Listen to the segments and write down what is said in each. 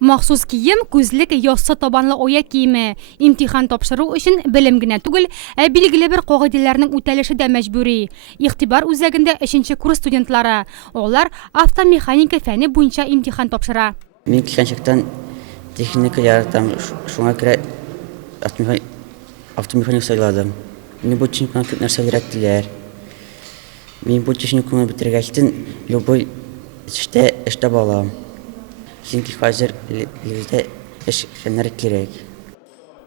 Махсус кием, күзлек, яссы табанлы оя киеме. Имтихан тапшыру өчен белем генә түгел, билгеле бер кагыйдәләрнең үтәлеше дә мәҗбүри. Игътибар үзәгендә 3нче курс студентлары. Алар автомеханика фәне буенча имтихан тапшыра. Мин килгәнчектән техника яратам, шуңа күрә автомеханик сайладым. Мин бу техниканы күп нәрсә өйрәттеләр. Мин бу техниканы бетергәчтен любой эштә балам. Чөнки хәзер илдә эш фәннәре кирәк.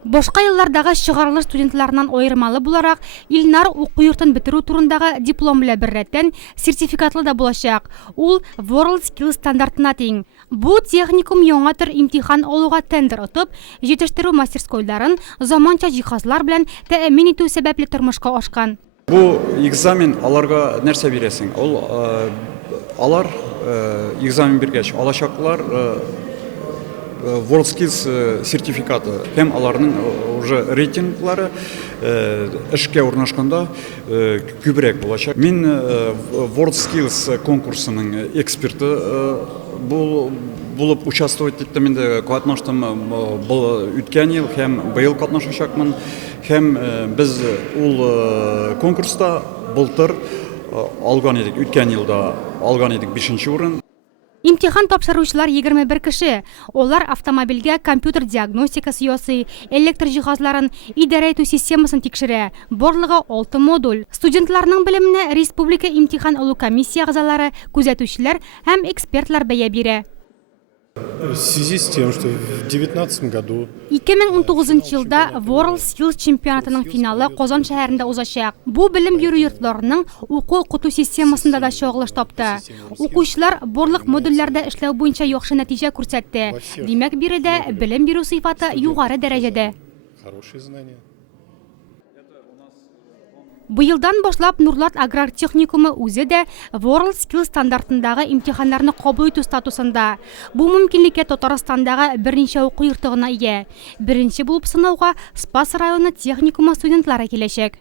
Башка еллардагы чыгарылыш студентларыннан аермалы буларак, Илнар уку йортын бетерү турындагы диплом белән беррәттән сертификатлы да булачак. Ул WorldSkills стандартына тиң. Бу техникум яңа төр имтихан алуга тендер отып, җитештерү мастерскойларын заманча җиһазлар белән тәэмин итү сәбәпле тормышка ашкан. Бу экзамен аларга нәрсә бирәсең? Алар экзамен биргәч алачаклар WorldSkills сертификаты һәм аларның уже рейтинглары эшкә урнашканда күбрәк булачак. Мин WorldSkills конкурсының эксперты булып участвовать иттем инде, катнаштым үткән ел һәм быел катнашачакмын. Һәм без ул конкурста былтыр алган идек, үткән елда алган идек 5нче урын. Имтихан тапшыручылар 21 кеше. Олар автомобильгә компьютер диагностикасы ясый, электр җиһазларын, идарә итү системасын тикшерә. Барлыгы 6 модуль. Студентларның белеменә республика имтихан алу комиссия әгъзалары, күзәтүчеләр һәм экспертлар бәя бирә. В связи с тем, что в 2019 году 2019 елда WorldSkills чемпионатының финалы Казан шәһәрендә узачак. Бу белем бирү йортларының уку-укыту системасында да чагылыш тапты. Укучылар барлык модульләрдә эшләү буенча яхшы нәтиҗә күрсәтте. Димәк, биредә белем бирү сыйфаты югары дәрәҗәдә. хорошие знания. Быелдан башлап Нурлат аграр техникумы үзе дә WorldSkills стандартындагы имтиханнарны кабул итү статусында. Бу мөмкинлеккә Татарстандагы берничә уку йорты гына ия. Беренче булып сынауга Спас районы техникумы студентлары киләчәк.